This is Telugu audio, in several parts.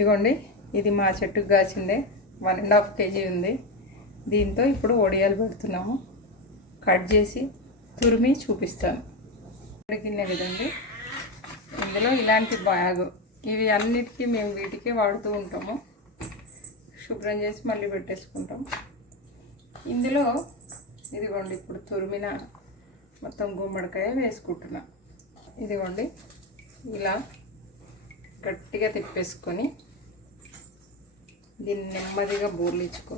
ఇదిగోండి, ఇది మా చెట్టుకు కాసిండే 1.5 kg ఉంది. దీంతో ఇప్పుడు వడియాలు పెడుతున్నాము. కట్ చేసి తురిమి చూపిస్తాను. గిన్నె కదండి, ఇందులో ఇలాంటి బ్యాగు, ఇవి అన్నిటికీ మేము వీటికి వాడుతూ ఉంటాము. శుభ్రం చేసి మళ్ళీ పెట్టేసుకుంటాం. ఇందులో ఇదిగోండి ఇప్పుడు తురిమిన మొత్తం గుమ్మడికాయ వేసుకుంటున్నా. ఇదిగోండి ఇలా గట్టిగా తిప్పేసుకొని దీన్ని నెమ్మదిగా బోర్లించుకో.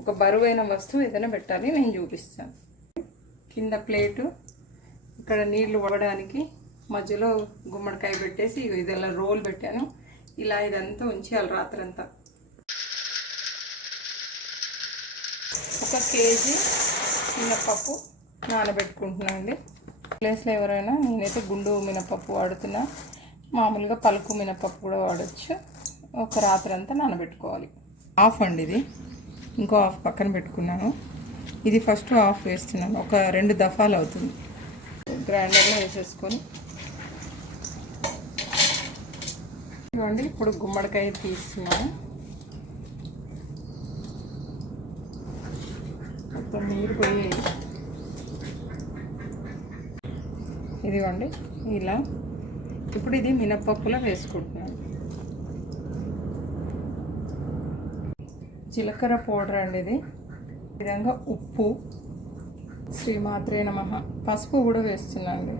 ఒక బరువైన వస్తువు ఏదైనా పెట్టాలి, నేను చూపిస్తాను. కింద ప్లేటు, ఇక్కడ నీళ్లు పడడానికి మధ్యలో గుమ్మడికాయ పెట్టేసి ఇదెలా రోల్ పెట్టాను. ఇలా ఇదంతా ఉంచేయాలి రాత్రంతా. 1 kg మినపప్పు నానబెట్టుకుంటున్నాను అండి. ప్లేస్లో ఎవరైనా, నేనైతే గుండు మినపప్పు వాడుతున్నా, మామూలుగా పలుకు మినపప్పు కూడా వాడచ్చు. ఒక రాత్రంతా నానబెట్టుకోవాలి. హాఫ్ అండి ఇది, ఇంకో హాఫ్ పక్కన పెట్టుకున్నాను. ఇది ఫస్ట్ హాఫ్ వేస్తున్నాను, ఒక 2 దఫాలు అవుతుంది. గ్రైండర్లో వేసేసుకొని ఇవ్వండి. ఇప్పుడు గుమ్మడికాయ తీస్తున్నాను. మొత్తం నీరు పోయి ఇదిగోండి ఇలా. ఇప్పుడు ఇది మినపప్పులో వేసుకుంటున్నాను. జీలకర్ర పౌడర్ అండి ఇది. ఈ విధంగా ఉప్పు, శ్రీమాత్రే నమః, పసుపు కూడా వేస్తున్నాను.